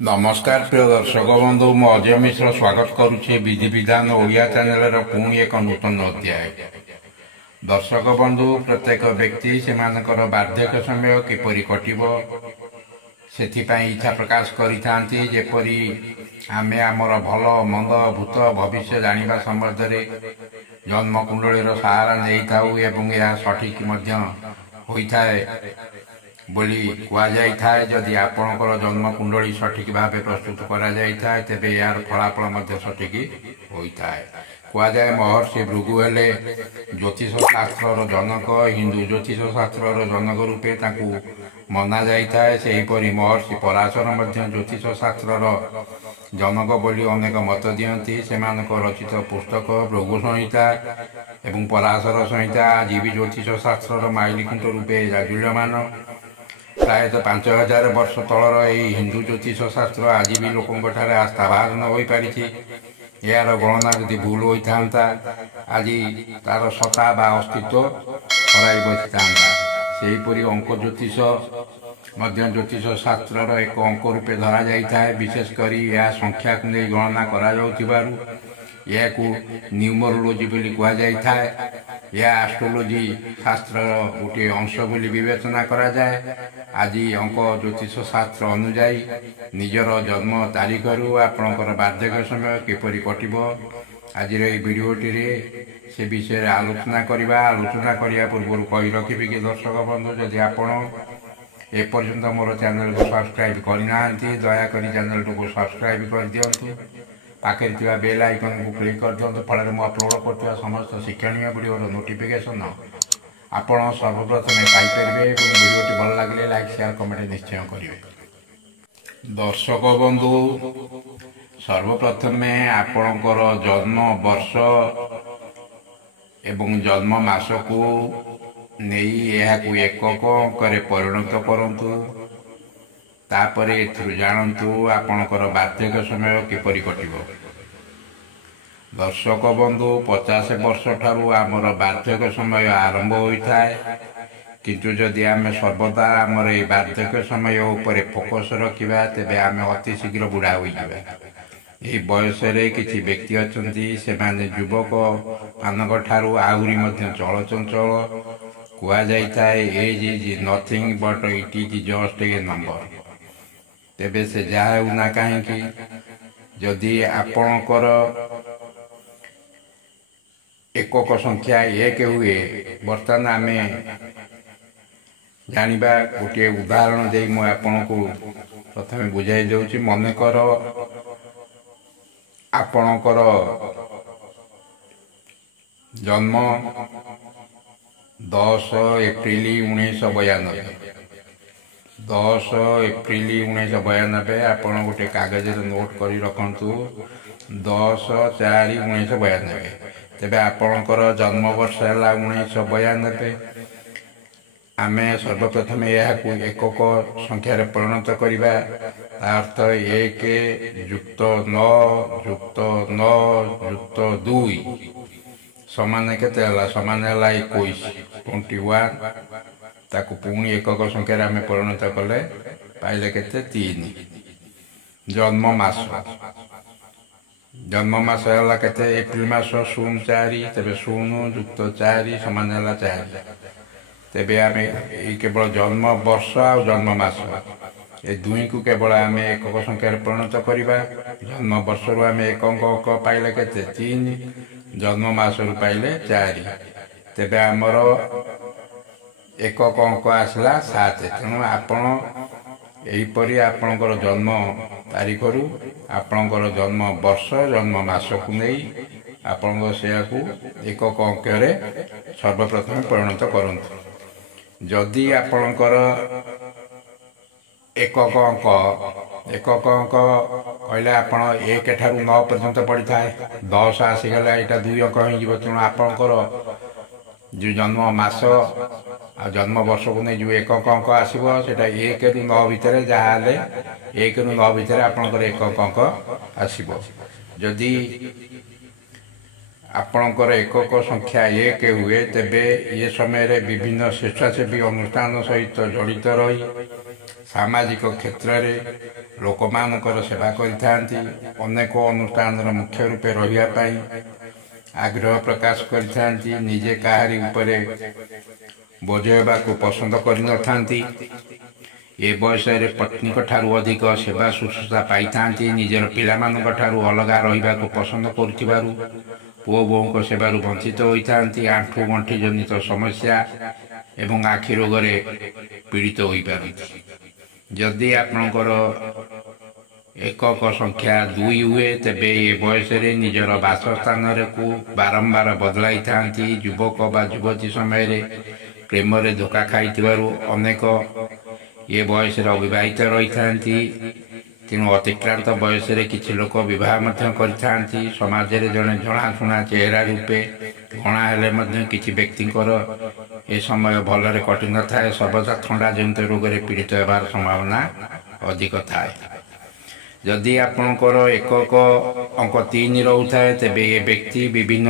नमस्कार प्रिय दर्शक बंधु मु अजय मिश्र स्वागत करुच्ची विधि विधान ओडिया चैनल पुणी एक नूतन अध्याय। दर्शक बंधु प्रत्येक व्यक्ति से बार्धक्य समय किपरि कटिबो सेथिपाई इच्छा प्रकाश करिथांती जेपरि आमे आमर भल मंद भूत भविष्य जानिबा संबंधरे जन्म कुंडलीर सहारा नै थाउ एवं यह सठिक मध्य होइथाय बोली कुआ जाई थाए। जदि आपणकर जन्म कुंडली सठिक भाव प्रस्तुत करा जाई थाए तेबे यार फलाफल मध्य सठिक होइथाए। कुआ जाए महर्षि भृगु हेले ज्योतिष शास्त्र जनक, हिंदू ज्योतिष शास्त्र जनक रूपे ताकू मना जाई थाए। सेहीपरि महर्षि पराशर मध्य ज्योतिष शास्त्र जनक बोली अनेक मत दियंती। सेमानक रचित पुस्तक भृगु संहिता एवं पराशर संहिता आज भी ज्योतिष शास्त्र माइलखुंट रूपे जाजुल्यमान। प्रायतः 5000 वर्ष तलर यही हिंदू ज्योतिष शास्त्र आज भी लोकों आस्था बाहर हो पारी। यार गणना यदि भूल होता आज तार सत्ता बा अस्तित्व हराई बसी था। सेहीपरि अंक ज्योतिष मध्य ज्योतिष शास्त्र एक अंक रूपे धरा जाए। विशेषकर यह संख्या को नहीं गणना करा यह न्यूमरोलोजी बोली कह जाए। यह एस्ट्रोलोजी शास्त्र गोटे अंश बोली विवेचना करा जाए। आज अंक ज्योतिष शास्त्र अनुजाई निजर जन्म तारीख रु आपणकर बार्धक्य समय किपरि कटिबो आज भिडियोटी से विषय आलोचना करने पूर्व कही रखी कि दर्शक बंधु जदि आपण एपर्यंत मोर चैनल को सब्सक्राइब करना दयाकोरी चैनल को सब्सक्राइब कर दिंतु। पाखे बेल आइकन को क्लिक कर दिखाँ फल मुझे अपलोड कर समस्त शिक्षणीय वीडियो नोटिफिकेशन आपण सर्वप्रथम पाइपर। वीडियो भल लगे लाइक शेयर कमेंट निश्चय करेंगे। दर्शक बंधु सर्वप्रथम आपणकर जन्म वर्ष एवं जन्म मास को नहीं एकक अंकरे परिणत करंतु। तापर जानतु आपणकर बार्धक्य समय किपरि कटिबो। दर्शक बंधु 50 वर्ष ठारू आमर बार्धक्य समय आरंभ होता है। किंतु जदि आम सर्वदा आमर ये बार्धक्य समय उपर फोकस रखा तेबे आम अति शीघ्र बुढ़ा हो जाए। यही बयस किसी व्यक्ति अच्छा से युवक मानक ठारू आहरी चलचंचल कह जाए। Age is nothing but it is just a number. तेबे से जहाँ ना कहीं जदि आपणकर एकक संख्या 1 हुए बर्तमान आम जानिबा गोटे उदाहरण दे मु आपन को प्रथम बुझाई देउछि। मनेकर आपणकर जन्म 10 एप्रिल 1992 10 एप्रिल 1992 आपण गोटे कागज नोट कर रखु 10/4/1992। तेबे आपणकर जन्म वर्ष है 1992। आम सर्वप्रथम यह एकक संख्यार परिणत करवा अर्थ 1 + 9 + 9 + 2 समान केते समान 21 ताकू पुणी एकक संख्यार आम परिणत कले पाइले केते 3। जन्म मास है केते एप्रिल मास 04 तेबे 0 + 4 समान 4। तेबे आम केवल जन्म वर्ष आ जन्म मास ए दुई को केवल आम एकक संख्यार परिणत करवा। जन्म वर्ष रु आम एक अंक पाइले केते 3, जन्म मास रु पाइले 4। तेबे आमर एकक अंक आसला 7। तेणु आपण यहीपरि आपणकर जन्म तारीख रु आपणकर जन्म वर्ष जन्म मास को नहीं आपण से एकक अंक सर्वप्रथम परिणत करंतु। जदि आपणकर एकक अंक कहले आपण 1 ठारू 9 पर्यंत पड़ी थाए 10 आसीगला यहाँ 2 अंक हो। तेणु आपणकर जो जन्म मास आ जन्म वर्ष को नहीं जो एकक अंक आसो से 1 ରୁ 9 भितर जहाँ 1 ରୁ 9 भितर आपणकर एकक अंक आसो। जदि आपणकर एकक संख्या 1 हुए तेबे ये समय विभिन्न स्वेच्छासेवी अनुष्ठान सहित जड़ित रही सामाजिक क्षेत्र में ଲୋକମାନଙ୍କର ସେବା କରିଥାନ୍ତି। ଅନେକ ଅନୁଷ୍ଠାନର ମୁଖ୍ୟ ରୂପେ ରହିବା ପାଇଁ ଆଗ୍ରହ ପ୍ରକାଶ କରିଥାନ୍ତି। ନିଜେ କାହାରି ଉପରେ ବୋଝ ହେବାକୁ ପସନ୍ଦ କରିନଥାନ୍ତି। ଏ ବୟସରେ ପତ୍ନୀଙ୍କ ଠାରୁ ଅଧିକ ସେବା ଶୁଶ୍ରୂଷା ପାଇଥାନ୍ତି। ନିଜର ପିଲାମାନଙ୍କ ଠାରୁ ଅଲଗା ରହିବାକୁ ପସନ୍ଦ କରୁଥିବାରୁ ପୁଅ ବୋଉଙ୍କ ସେବାରୁ ବଞ୍ଚିତ ହୋଇଥାନ୍ତି। ଆଣ୍ଠୁ ଗଣ୍ଠି ଜନିତ ସମସ୍ୟା ଏବଂ ଆଖି ରୋଗରେ ପୀଡ଼ିତ ହୋଇପାରନ୍ତି। ଯଦି ଆପଣଙ୍କର ଏକକ ସଂଖ୍ୟା 2 ହୁଏ, ତେବେ ଏ ବୟସରେ ନିଜର ବାସସ୍ଥାନକୁ ବାରମ୍ବାର ବଦଳାଇଥାନ୍ତି। ଯୁବକ ବା ଯୁବତୀ ସମୟରେ ପ୍ରେମରେ ଧୋକା ଖାଇଥିବାରୁ ଅନେକ ଏ ବୟସରେ ଅବିବାହିତ ରହିଥାନ୍ତି। ତେଣୁ ଅତିକ୍ରାନ୍ତ ବୟସରେ କିଛି ଲୋକ ବିବାହ ମଧ୍ୟ କରିଥାନ୍ତି। ସମାଜରେ ଜଣେ ଜଣାଶୁଣା ଚେହେରା ରୂପେ ଗଣା ହେଲେ ମଧ୍ୟ କିଛି ବ୍ୟକ୍ତିଙ୍କର ଏ ସମୟ ଭଲରେ କଟିନଥାଏ। ସର୍ବଦା ଥଣ୍ଡା ଜନିତ ରୋଗରେ ପୀଡ଼ିତ ହେବାର ସମ୍ଭାବନା ଅଧିକ ଥାଏ। ଯଦି ଆପଣଙ୍କର ଏକକ ଅଙ୍କ 3 ରହୁଥାଏ, ତେବେ ଏ ବ୍ୟକ୍ତି ବିଭିନ୍ନ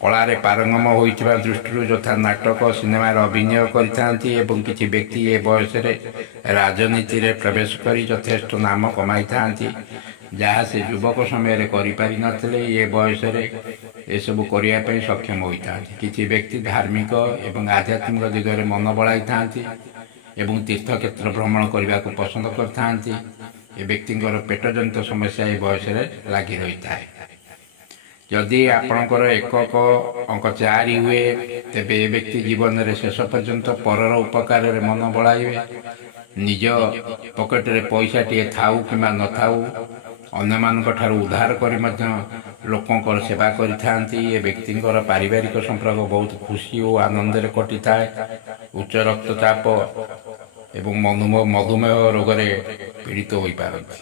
କଳାରେ ପାରଙ୍ଗମ ହୋଇଥିବା ଦୃଷ୍ଟିରୁ ଯଥା ନାଟକ, ସିନେମାରେ ଅଭିନୟ କରିଥାନ୍ତି ଏବଂ କିଛି ବ୍ୟକ୍ତି ଏ ବୟସରେ ରାଜନୀତିରେ ପ୍ରବେଶ କରି ଯଥେଷ୍ଟ ନାମ କମାଇଥାନ୍ତି, ଯାହା ସେ ଯୁବକ ସମୟରେ କରିପାରିନଥିଲେ। ଏ ବୟସରେ ଏସବୁ କରିବା ପାଇଁ ସକ୍ଷମ ହୋଇଥାନ୍ତି। କିଛି ବ୍ୟକ୍ତି ଧାର୍ମିକ ଏବଂ ଆଧ୍ୟାତ୍ମିକ ଦିଗରେ ମନ ବଳାଇଥାନ୍ତି ଏବଂ ତୀର୍ଥକ୍ଷେତ୍ର ଭ୍ରମଣ କରିବାକୁ ପସନ୍ଦ କରିଥାନ୍ତି। ଏ ବ୍ୟକ୍ତିଙ୍କର ପେଟଜନିତ ସମସ୍ୟା ଏ ବୟସରେ ଲାଗି ରହିଥାଏ। ଯଦି ଆପଣଙ୍କର ଏକକ ଅଙ୍କ 4 ହୁଏ, ତେବେ ଏ ବ୍ୟକ୍ତି ଜୀବନରେ ଶେଷ ପର୍ଯ୍ୟନ୍ତ ପରର ଉପକାରରେ ମନ ବଳାଇବେ। ନିଜ ପକେଟରେ ପଇସାଟିଏ ଥାଉ କିମ୍ବା ନଥାଉ ଅନ୍ୟମାନଙ୍କ ଠାରୁ ଉଦ୍ଧାର କରି ମଧ୍ୟ ଲୋକଙ୍କର ସେବା କରିଥାନ୍ତି। ଏ ବ୍ୟକ୍ତିଙ୍କର ପାରିବାରିକ ସମ୍ପର୍କ ବହୁତ ଖୁସି ଓ ଆନନ୍ଦରେ କଟିଥାଏ। ଉଚ୍ଚ ରକ୍ତଚାପ ଏବଂ ମଧୁମେହ ରୋଗରେ ପୀଡ଼ିତ ହୋଇପାରନ୍ତି।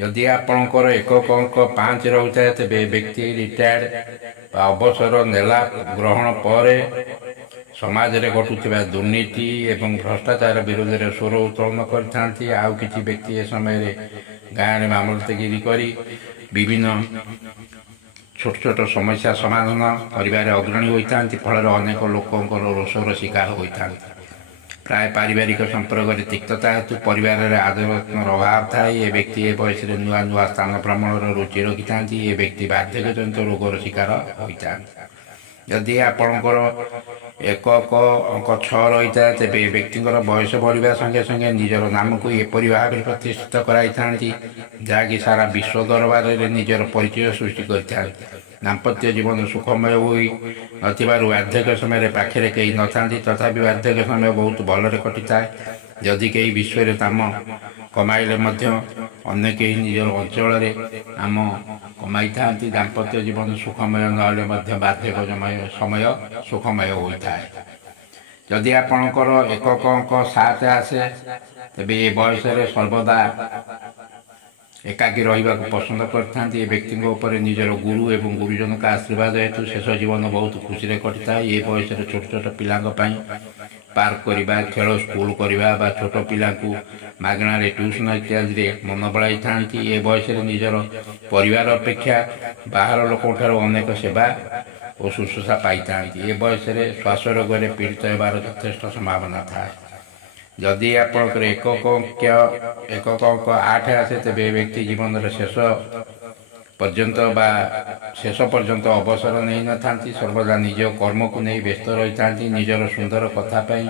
ଯଦି ଆପଣଙ୍କର ଏକକ ଅଙ୍କ 5 ରହୁଥାଏ, ତେବେ ଏ ବ୍ୟକ୍ତି ରିଟାୟାର୍ଡ ବା ଅବସର ନେଲା ଗ୍ରହଣ ପରେ ସମାଜରେ ଘଟୁଥିବା ଦୁର୍ନୀତି ଏବଂ ଭ୍ରଷ୍ଟାଚାର ବିରୋଧରେ ସ୍ୱର ଉତ୍ତୋଳନ କରିଥାନ୍ତି। ଆଉ କିଛି ବ୍ୟକ୍ତି ଏ ସମୟରେ ଗାଁରେ ମାମଲତିଗିରି କରି ବିଭିନ୍ନ ଛୋଟ ଛୋଟ ସମସ୍ୟା ସମାଧାନ କରିବାରେ ଅଗ୍ରଣୀ ହୋଇଥାନ୍ତି। ଫଳରେ ଅନେକ ଲୋକଙ୍କର ରୋଷର ଶିକାର ହୋଇଥାନ୍ତି। ପ୍ରାୟ ପାରିବାରିକ ସମ୍ପର୍କରେ ତିକ୍ତତା ହେତୁ ପରିବାରରେ ଆଦରତ୍ନର ଅଭାବ ଥାଏ। ଏ ବ୍ୟକ୍ତି ଏ ବୟସରେ ନୂଆ ନୂଆ ସ୍ଥାନ ଭ୍ରମଣର ରୁଚି ରଖିଥାନ୍ତି। ଏ ବ୍ୟକ୍ତି ବାର୍ଦ୍ଧକ୍ୟଜନିତ ରୋଗର ଶିକାର ହୋଇଥାନ୍ତି। ଯଦି ଆପଣଙ୍କର ଏକକ ଅଙ୍କ 6 ରହିଥାଏ, ତେବେ ଏ ବ୍ୟକ୍ତିଙ୍କର ବୟସ ବଢ଼ିବା ସଙ୍ଗେ ସଙ୍ଗେ ନିଜର ନାମକୁ ଏପରି ଭାବରେ ପ୍ରତିଷ୍ଠିତ କରାଇଥାନ୍ତି, ଯାହାକି ସାରା ବିଶ୍ୱ ଦରବାରରେ ନିଜର ପରିଚୟ ସୃଷ୍ଟି କରିଥାନ୍ତି। ଦାମ୍ପତ୍ୟ ଜୀବନ ସୁଖମୟ ହୋଇ ନଥିବାରୁ ବାର୍ଦ୍ଧକ୍ୟ ସମୟରେ ପାଖରେ କେହି ନଥାନ୍ତି, ତଥାପି ବାର୍ଦ୍ଧକ୍ୟ ସମୟ ବହୁତ ଭଲରେ କଟିଥାଏ। ଯଦି କେହି ବିଶ୍ୱରେ ନାମ କମାଇଲେ ମଧ୍ୟ ଅନ୍ୟ କେହି ନିଜର ଅଞ୍ଚଳରେ ନାମ କମାଇଥାନ୍ତି। ଦାମ୍ପତ୍ୟ ଜୀବନ ସୁଖମୟ ନହେଲେ ମଧ୍ୟ ବାର୍ଦ୍ଧକ୍ୟ ସମୟ ସୁଖମୟ ହୋଇଥାଏ। ଯଦି ଆପଣଙ୍କର ଏକକ ଅଙ୍କ 7 ଆସେ, ତେବେ ଏ ବୟସରେ ସର୍ବଦା ଏକାକୀ ରହିବାକୁ ପସନ୍ଦ କରିଥାନ୍ତି। ଏ ବ୍ୟକ୍ତିଙ୍କ ଉପରେ ନିଜର ଗୁରୁ ଏବଂ ଗୁରୁଜନଙ୍କ ଆଶୀର୍ବାଦ ହେତୁ ଶେଷ ଜୀବନ ବହୁତ ଖୁସିରେ କଟିଥାଏ। ଏ ବୟସରେ ଛୋଟ ଛୋଟ ପିଲାଙ୍କ ପାଇଁ ପାର୍କ କରିବା, ଖେଳ ସ୍କୁଲ କରିବା ବା ଛୋଟ ପିଲାଙ୍କୁ ମାଗଣାରେ ଟ୍ୟୁସନ ଇତ୍ୟାଦିରେ ମନ ବଳାଇଥାନ୍ତି। ଏ ବୟସରେ ନିଜର ପରିବାର ଅପେକ୍ଷା ବାହାର ଲୋକଙ୍କଠାରୁ ଅନେକ ସେବା ଓ ଶୁଶ୍ରୂଷା ପାଇଥାନ୍ତି। ଏ ବୟସରେ ଶ୍ୱାସ ରୋଗରେ ପୀଡ଼ିତ ହେବାର ଯଥେଷ୍ଟ ସମ୍ଭାବନା ଥାଏ। ଯଦି ଆପଣଙ୍କର ଏକକ ଅଙ୍କ 8 ଆସେ, ତେବେ ଏ ବ୍ୟକ୍ତି ଜୀବନର ଶେଷ ପର୍ଯ୍ୟନ୍ତ ଅବସର ନେଇନଥାନ୍ତି। ସର୍ବଦା ନିଜ କର୍ମକୁ ନେଇ ବ୍ୟସ୍ତ ରହିଥାନ୍ତି। ନିଜର ସୁନ୍ଦର କଥା ପାଇଁ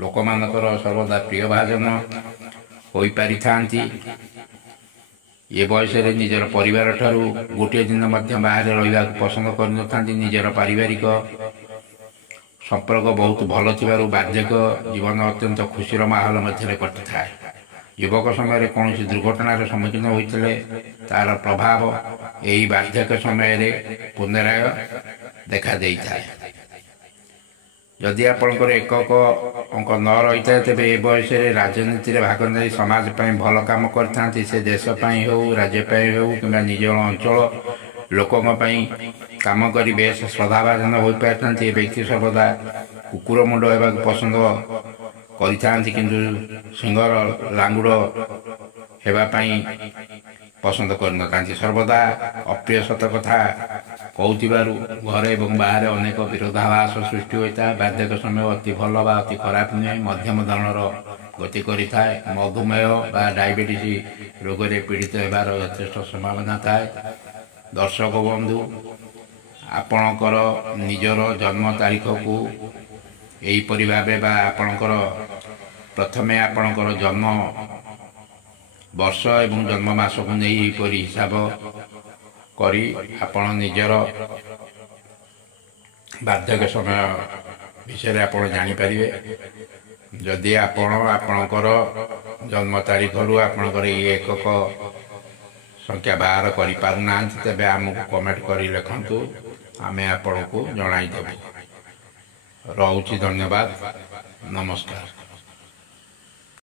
ଲୋକମାନଙ୍କର ସର୍ବଦା ପ୍ରିୟ ଭାଜନ ହୋଇପାରିଥାନ୍ତି। ଏ ବୟସରେ ନିଜର ପରିବାର ଠାରୁ ଗୋଟିଏ ଦିନ ମଧ୍ୟ ବାହାରେ ରହିବାକୁ ପସନ୍ଦ କରିନଥାନ୍ତି। ନିଜର ପାରିବାରିକ ସମ୍ପର୍କ ବହୁତ ଭଲ ଥିବାରୁ ବାର୍ଦ୍ଧକ୍ୟ ଜୀବନ ଅତ୍ୟନ୍ତ ଖୁସିର ମାହୋଲ ମଧ୍ୟରେ କଟିଥାଏ। ଯୁବକ ସମୟରେ କୌଣସି ଦୁର୍ଘଟଣାର ସମ୍ମୁଖୀନ ହୋଇଥିଲେ ତାର ପ୍ରଭାବ ଏହି ବାର୍ଦ୍ଧକ୍ୟ ସମୟରେ ପୁନରାୟ ଦେଖାଦେଇଥାଏ। ଯଦି ଆପଣଙ୍କର ଏକକ ଅଙ୍କ 9 ରହିଥାଏ, ତେବେ ଏ ବୟସରେ ରାଜନୀତିରେ ଭାଗ ନେଇ ସମାଜ ପାଇଁ ଭଲ କାମ କରିଥାନ୍ତି। ସେ ଦେଶ ପାଇଁ ହେଉ, ରାଜ୍ୟ ପାଇଁ ହେଉ କିମ୍ବା ନିଜ ଅଞ୍ଚଳ ଲୋକଙ୍କ ପାଇଁ କାମ କରି ବେଶ ଶ୍ରଦ୍ଧାଭାଜନ ହୋଇପାରିଥାନ୍ତି। ଏ ବ୍ୟକ୍ତି ସର୍ବଦା କୁକୁର ମୁଣ୍ଡ ହେବାକୁ ପସନ୍ଦ କରିଥାନ୍ତି, କିନ୍ତୁ ସିଂହର ଲାଙ୍ଗୁଡ଼ ହେବା ପାଇଁ ପସନ୍ଦ କରିନଥାନ୍ତି। ସର୍ବଦା ଅପ୍ରିୟ ସତ କଥା କହୁଥିବାରୁ ଘରେ ଏବଂ ବାହାରେ ଅନେକ ବିରୋଧାଭାସ ସୃଷ୍ଟି ହୋଇଥାଏ। ବାର୍ଦ୍ଧକ୍ୟ ସମୟ ଅତି ଭଲ ବା ଅତି ଖରାପ ନୁହେଁ, ମଧ୍ୟମ ଧରଣର ଗତି କରିଥାଏ। ମଧୁମେହ ବା ଡାଇବେଟିସ୍ ରୋଗରେ ପୀଡ଼ିତ ହେବାର ଯଥେଷ୍ଟ ସମ୍ଭାବନା ଥାଏ। ଦର୍ଶକ ବନ୍ଧୁ, ଆପଣଙ୍କର ନିଜର ଜନ୍ମ ତାରିଖକୁ ଏହିପରି ଭାବେ ବା ପ୍ରଥମେ ଆପଣଙ୍କର ଜନ୍ମ ବର୍ଷ ଏବଂ ଜନ୍ମ ମାସକୁ ନେଇ ଏହିପରି ହିସାବ କରି ଆପଣ ନିଜର ବାର୍ଦ୍ଧକ୍ୟ ସମୟ ବିଷୟରେ ଆପଣ ଜାଣିପାରିବେ। ଯଦି ଆପଣଙ୍କର ଜନ୍ମ ତାରିଖରୁ ଆପଣଙ୍କର ଏହି ଏକକ ସଂଖ୍ୟା ବାହାର କରିପାରୁନାହାନ୍ତି, ତେବେ ଆମକୁ କମେଣ୍ଟ କରି ଲେଖନ୍ତୁ, ଆମେ ଆପଣଙ୍କୁ ଜଣାଇଦେବୁ। ରହୁଛି, ଧନ୍ୟବାଦ, ନମସ୍କାର।